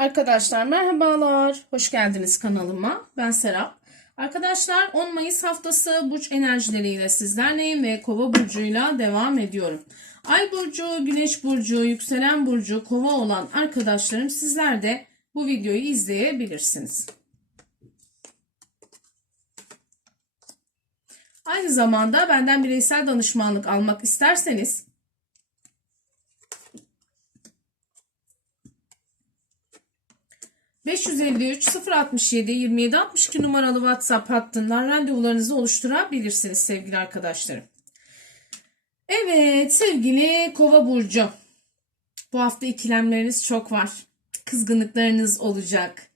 Arkadaşlar merhabalar. Hoş geldiniz kanalıma. Ben Serap. Arkadaşlar 10 Mayıs haftası burç enerjileriyle sizlerleyim ve Kova burcuyla devam ediyorum. Ay burcu, Güneş burcu, yükselen burcu, Kova olan arkadaşlarım sizler de bu videoyu izleyebilirsiniz. Aynı zamanda benden bireysel danışmanlık almak isterseniz 553 067 27 62 numaralı WhatsApp hattından randevularınızı oluşturabilirsiniz sevgili arkadaşlarım. Evet sevgili Kova burcu. Bu hafta ikilemleriniz çok var. Kızgınlıklarınız olacak.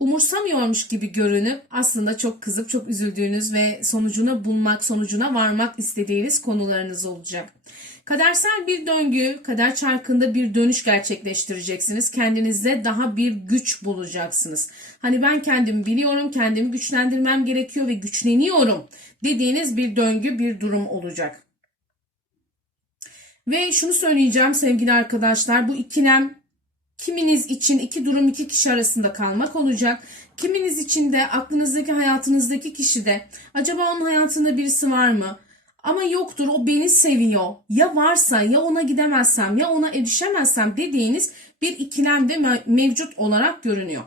Umursamıyormuş gibi görünüp aslında çok kızıp çok üzüldüğünüz ve sonucunu bulmak, sonucuna varmak istediğiniz konularınız olacak. Kadersel bir döngü, kader çarkında bir dönüş gerçekleştireceksiniz. Kendinizde daha bir güç bulacaksınız. Hani ben kendimi biliyorum, kendimi güçlendirmem gerekiyor ve güçleniyorum dediğiniz bir döngü, bir durum olacak. Ve şunu söyleyeceğim sevgili arkadaşlar, bu ikilem kiminiz için iki durum iki kişi arasında kalmak olacak. Kiminiz için de aklınızdaki hayatınızdaki kişi de acaba onun hayatında birisi var mı? Ama yoktur o beni seviyor. Ya varsa ya ona gidemezsem ya ona erişemezsem dediğiniz bir ikilemde mevcut olarak görünüyor.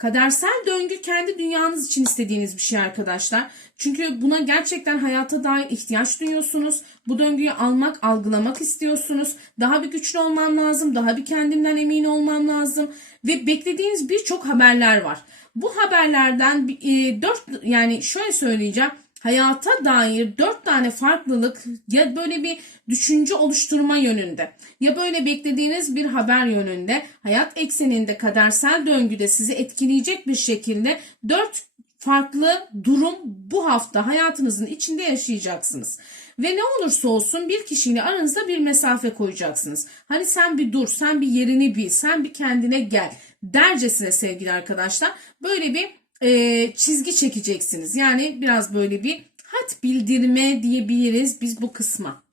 Kadersel döngü kendi dünyanız için istediğiniz bir şey arkadaşlar. Çünkü buna gerçekten hayata dair ihtiyaç duyuyorsunuz. Bu döngüyü almak, algılamak istiyorsunuz. Daha bir güçlü olmam lazım, daha bir kendimden emin olmam lazım ve beklediğiniz birçok haberler var. Bu haberlerden e, dört yani şöyle söyleyeceğim hayata dair dört tane farklılık ya böyle bir düşünce oluşturma yönünde ya böyle beklediğiniz bir haber yönünde hayat ekseninde kadersel döngüde sizi etkileyecek bir şekilde dört farklı durum bu hafta hayatınızın içinde yaşayacaksınız. Ve ne olursa olsun bir kişiyle aranızda bir mesafe koyacaksınız. Hani sen bir dur, sen bir yerini bil, sen bir kendine gel dercesine sevgili arkadaşlar. Böyle bir e, çizgi çekeceksiniz. Yani biraz böyle bir hat bildirme diyebiliriz biz bu kısma.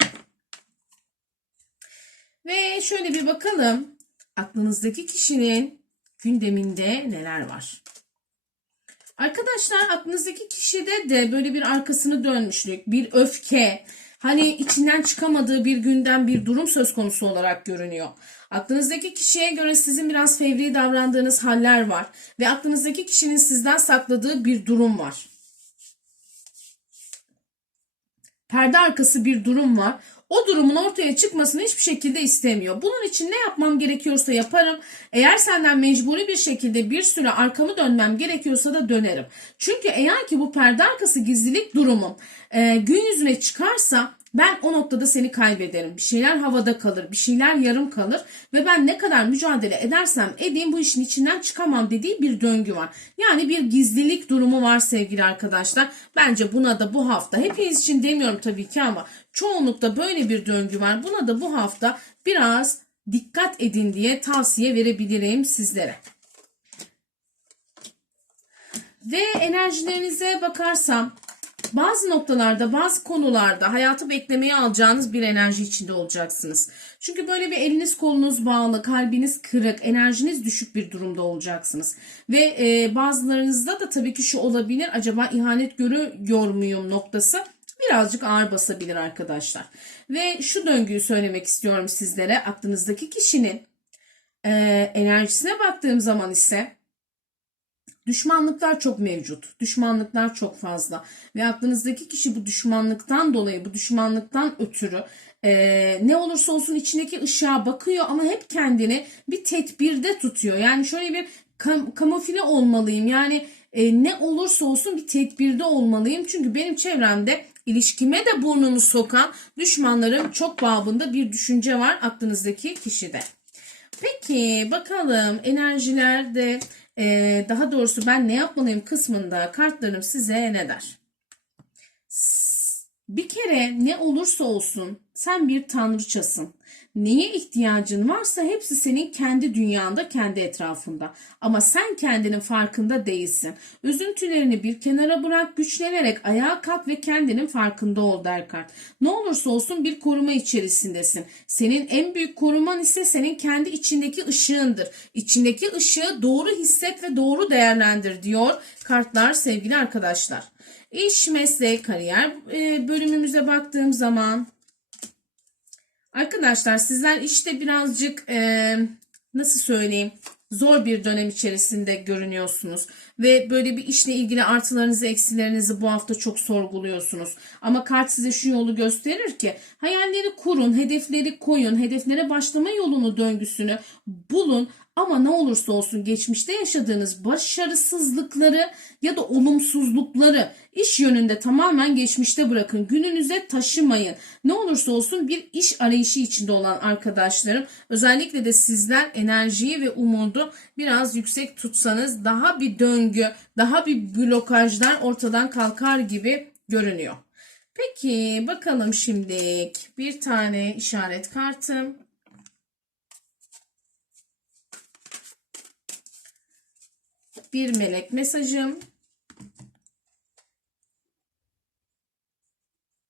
Ve şöyle bir bakalım aklınızdaki kişinin gündeminde neler var. Arkadaşlar aklınızdaki kişide de böyle bir arkasını dönmüşlük, bir öfke, hani içinden çıkamadığı bir günden bir durum söz konusu olarak görünüyor. Aklınızdaki kişiye göre sizin biraz fevri davrandığınız haller var ve aklınızdaki kişinin sizden sakladığı bir durum var. Perde arkası bir durum var. O durumun ortaya çıkmasını hiçbir şekilde istemiyor. Bunun için ne yapmam gerekiyorsa yaparım. Eğer senden mecburi bir şekilde bir süre arkamı dönmem gerekiyorsa da dönerim. Çünkü eğer ki bu perde arkası gizlilik durumum e, gün yüzüne çıkarsa ben o noktada seni kaybederim. Bir şeyler havada kalır, bir şeyler yarım kalır ve ben ne kadar mücadele edersem edeyim bu işin içinden çıkamam dediği bir döngü var. Yani bir gizlilik durumu var sevgili arkadaşlar. Bence buna da bu hafta hepiniz için demiyorum tabii ki ama çoğunlukta böyle bir döngü var. Buna da bu hafta biraz dikkat edin diye tavsiye verebilirim sizlere. Ve enerjilerinize bakarsam bazı noktalarda, bazı konularda hayatı beklemeye alacağınız bir enerji içinde olacaksınız. Çünkü böyle bir eliniz kolunuz bağlı, kalbiniz kırık, enerjiniz düşük bir durumda olacaksınız. Ve e, bazılarınızda da tabii ki şu olabilir, acaba ihanet görüyor muyum noktası birazcık ağır basabilir arkadaşlar. Ve şu döngüyü söylemek istiyorum sizlere. Aklınızdaki kişinin e, enerjisine baktığım zaman ise Düşmanlıklar çok mevcut. Düşmanlıklar çok fazla. Ve aklınızdaki kişi bu düşmanlıktan dolayı, bu düşmanlıktan ötürü e, ne olursa olsun içindeki ışığa bakıyor ama hep kendini bir tedbirde tutuyor. Yani şöyle bir kam kamufle olmalıyım. Yani e, ne olursa olsun bir tedbirde olmalıyım. Çünkü benim çevremde ilişkime de burnunu sokan düşmanlarım çok babında bir düşünce var aklınızdaki kişide. Peki bakalım enerjilerde ee, daha doğrusu ben ne yapmalıyım kısmında kartlarım size ne der? Bir kere ne olursa olsun sen bir tanrıçasın. Neye ihtiyacın varsa hepsi senin kendi dünyanda, kendi etrafında. Ama sen kendinin farkında değilsin. Üzüntülerini bir kenara bırak, güçlenerek ayağa kalk ve kendinin farkında ol der kart. Ne olursa olsun bir koruma içerisindesin. Senin en büyük koruman ise senin kendi içindeki ışığındır. İçindeki ışığı doğru hisset ve doğru değerlendir diyor kartlar sevgili arkadaşlar. İş, meslek, kariyer e, bölümümüze baktığım zaman arkadaşlar sizler işte birazcık e, nasıl söyleyeyim zor bir dönem içerisinde görünüyorsunuz ve böyle bir işle ilgili artılarınızı eksilerinizi bu hafta çok sorguluyorsunuz. Ama kart size şu yolu gösterir ki hayalleri kurun, hedefleri koyun, hedeflere başlama yolunu döngüsünü bulun ama ne olursa olsun geçmişte yaşadığınız başarısızlıkları ya da olumsuzlukları iş yönünde tamamen geçmişte bırakın. Gününüze taşımayın. Ne olursa olsun bir iş arayışı içinde olan arkadaşlarım özellikle de sizler enerjiyi ve umudu biraz yüksek tutsanız daha bir döngü, daha bir blokajlar ortadan kalkar gibi görünüyor. Peki bakalım şimdilik bir tane işaret kartım. Bir melek mesajım.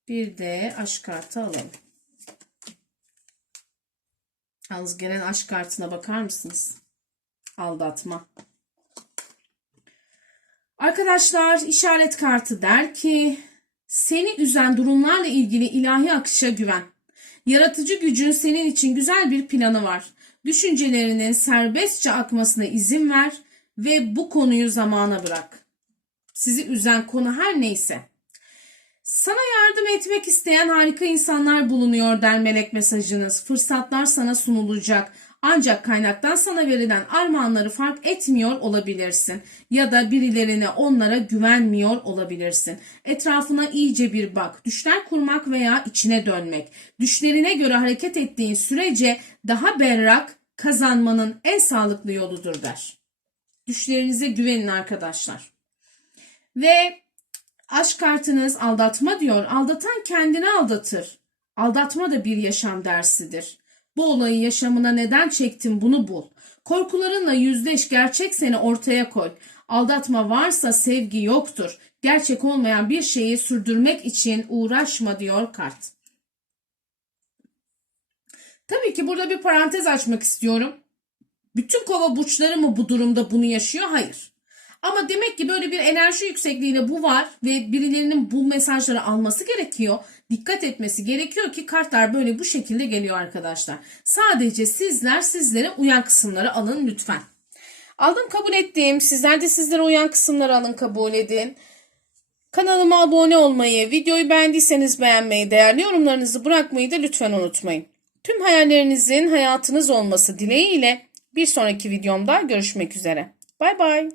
Bir de aşk kartı alalım. Yalnız gelen aşk kartına bakar mısınız? Aldatma. Arkadaşlar işaret kartı der ki seni üzen durumlarla ilgili ilahi akışa güven. Yaratıcı gücün senin için güzel bir planı var. Düşüncelerinin serbestçe akmasına izin ver ve bu konuyu zamana bırak. Sizi üzen konu her neyse. Sana yardım etmek isteyen harika insanlar bulunuyor der melek mesajınız. Fırsatlar sana sunulacak. Ancak kaynaktan sana verilen armağanları fark etmiyor olabilirsin. Ya da birilerine onlara güvenmiyor olabilirsin. Etrafına iyice bir bak. Düşler kurmak veya içine dönmek. Düşlerine göre hareket ettiğin sürece daha berrak kazanmanın en sağlıklı yoludur der. Düşlerinize güvenin arkadaşlar. Ve aşk kartınız aldatma diyor. Aldatan kendini aldatır. Aldatma da bir yaşam dersidir. Bu olayı yaşamına neden çektin bunu bul. Korkularınla yüzleş gerçek seni ortaya koy. Aldatma varsa sevgi yoktur. Gerçek olmayan bir şeyi sürdürmek için uğraşma diyor kart. Tabii ki burada bir parantez açmak istiyorum. Bütün kova burçları mı bu durumda bunu yaşıyor? Hayır. Ama demek ki böyle bir enerji yüksekliğiyle bu var ve birilerinin bu mesajları alması gerekiyor. Dikkat etmesi gerekiyor ki kartlar böyle bu şekilde geliyor arkadaşlar. Sadece sizler sizlere uyan kısımları alın lütfen. Aldım kabul ettim. Sizler de sizlere uyan kısımları alın kabul edin. Kanalıma abone olmayı, videoyu beğendiyseniz beğenmeyi, değerli yorumlarınızı bırakmayı da lütfen unutmayın. Tüm hayallerinizin hayatınız olması dileğiyle bir sonraki videomda görüşmek üzere. Bay bay.